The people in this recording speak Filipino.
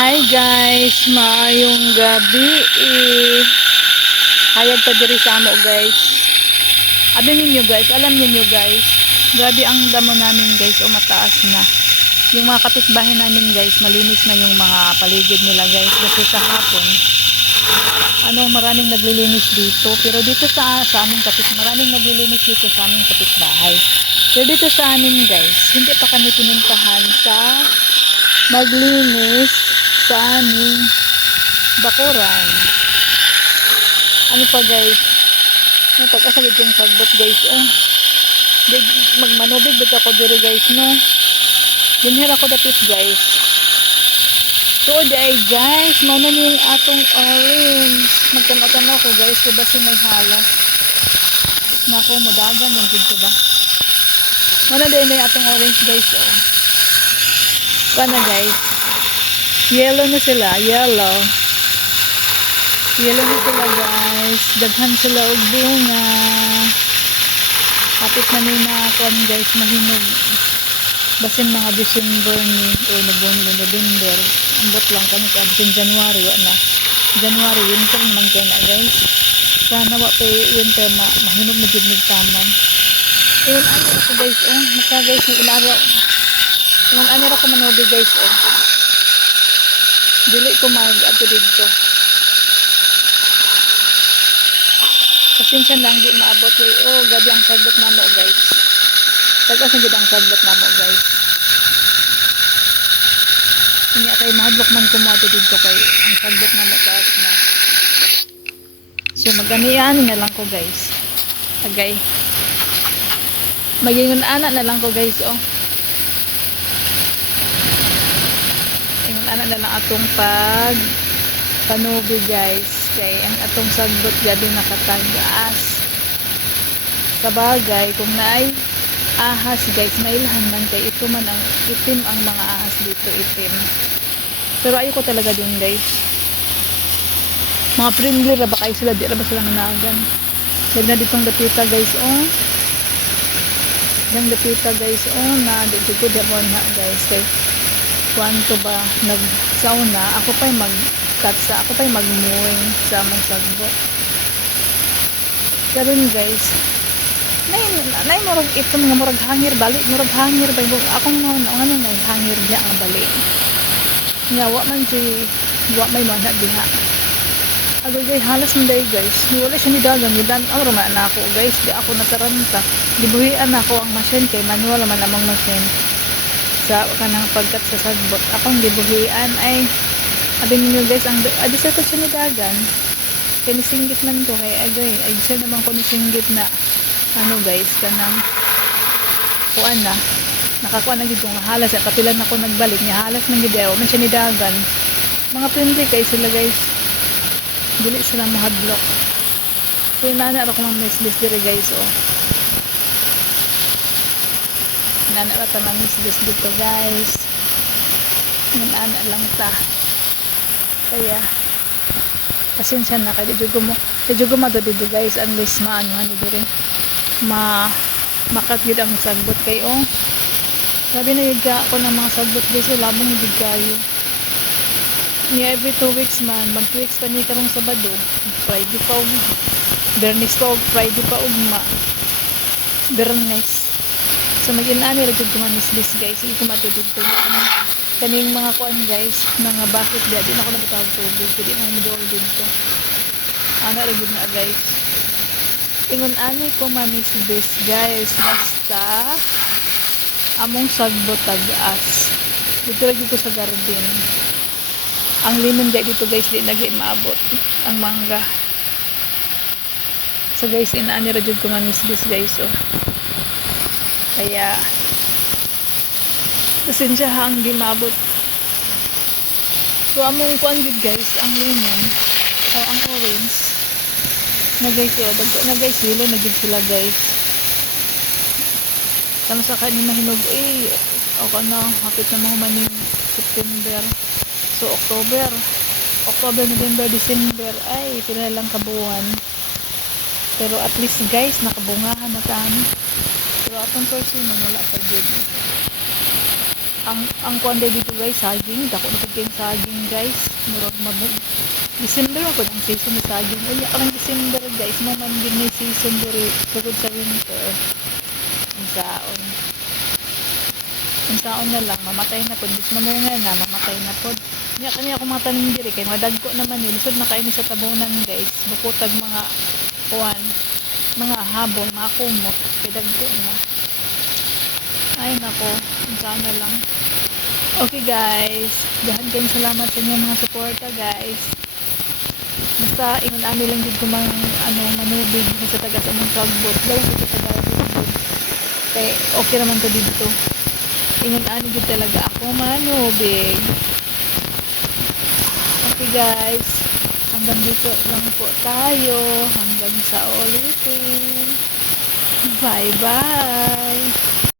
Hi guys, maayong gabi eh. Hayag pa diri sa amo guys. Abi ninyo guys, alam ninyo guys. Grabe ang damo namin guys, o mataas na. Yung mga kapitbahay namin guys, malinis na yung mga paligid nila guys. Kasi sa hapon, ano, maraming naglilinis dito. Pero dito sa, sa aming kapit, maraming naglilinis dito sa aming kapitbahay. Pero dito sa amin guys, hindi pa kami pinuntahan sa maglinis sa aming bakuran. Ano pa guys? May pag-asagid yung sagbot guys. Oh. Dig, magmanubig dito ako diri guys no. Dinhira ko dapit guys. So ay guys, mao na yung atong orange. Magtanaw-tanaw ko guys, diba si may halas. Nako, madagan yung dito ba? Wala din na yung atong orange guys oh. Paano guys? Yellow na sila, yellow. Yellow na sila guys. Daghan sila og bunga. Kapit na may mga kuan guys, mahinog. Basin mga December ni o November, November. Ambot lang kami sa Basin January, wa na. January, winter naman kayo na guys. Sana wa pa winter ma mahinog na jud taman. Ayun, ano ako guys, oh, maka guys, ni ilaraw. Ayun, ano ako manobi guys, oh. Dili ko mag ato dito. Pasensya lang di maabot way. Oh, gabi ang sagbot na mo guys. Tagas ang ang sagbot na mo guys. Hindi kay mahadlok man ko mo ato dito kay ang sagbot na mo taas na. So maganian na lang ko guys. Agay. Magingon anak na lang ko guys oh. Anak na atong pag panubi guys. Kay ang atong sagbot gabi nakatagas. Sa bagay kung naay ahas guys mailhan man kay ito man ang itim ang mga ahas dito itim. Pero ayoko talaga din guys. Mga friendly ra ba kayo sila? Di ra ba sila nanagan Lagi na ditong dapita guys oh. Yang dapita guys oh na dito ko na guys kay kwanto ba nag sauna ako pa mag cut sa ako pa magmuwing sa among sagbot karon guys nay nay murag ito mga murag hangir balik murag hangir ba akong no ano nay hangir diha ang balik nga wa man si wa may mana diha Agay guys, halas man day guys. Wala siya ni dagang. Gidan, ang rama na ako guys. Di ako nataranta. Dibuhian ako ang machine kay manual man amang machine. Sa kanang pagkat sa sagbot. Akong dibuhian ay Abi ninyo guys, ang adi sa to siya ni dagan. Kaya nisinggit man ko kay agay. Ay siya naman ko nisinggit na ano guys, kanang kuan na. Nakakuha na gid nga halas. Kapilan ako nagbalik niya. Halas man gid man siya ni dagan. Mga friendly kay sila guys dili sila mahadlok so inana ra ko mga mislis diri guys oh inana ra ta mga mislis dito guys. Inana lang ta. Kaya pasensya na kaya di mo jugo mo dito guys. Unless maano ano diri ma makat yun ang sagbot kay oh. Sabi na yun ako ng mga sagbot guys. So labong yun kayo niya every two weeks man mag two weeks pa ni karong sabado. Friday pa og Bernes pa og Friday pa og ma Bernes so mag-inani ra jud kumanis this guys. Hindi ko matutid ko kaning mga kuan guys mga bakit di di na ako nabutag tubig. Na mo dool dito ana ra na guys. Ingon ani ko manis this guys. Basta among sagbot tag-as dito lagi ko sa garden. Ang lemon guys dito guys di naging maabot ang mangga. So guys inaani ra jud ko mamisbis guys oh kaya pasensya ha ang di maabot so among kuan guys ang lemon o ang orange na guys oh dagko na guys hilo na sila guys tama sa kanin mahinog eh o kana hapit na mahumaning September So, October. October, November, December. Ay, pila lang kabuwan. Pero at least guys, nakabungahan na tayo. Pero atong person, wala sa jud. ang ang kuan dito guys saging. Dako na kayong saging guys. Murag mabog December ako ang season ng saging. Unya karang December guys. Mo man din may season diri. Tugod sa winter. Ang saon. Ang saon na lang. Mamatay na pod bis namunga na mamatay na pod nya kani ako mga tanim diri. Kay mga dagko naman yun. Lisod na kaini sa tabunan guys. Bukotag mga kuan mga habon mga kumot kay dagko na ay nako, sana lang. Okay guys, dahan kayong salamat sa inyong mga suporta guys. Basta ingon ami lang ko mang ano manubig sa taga sa mong sagbot. Ko sa taga dito. Kay okay naman to dito. Ingon ani gid talaga ako manubig. Okay guys, hanggang dito lang po tayo. Hanggang sa ulitin. Bye bye.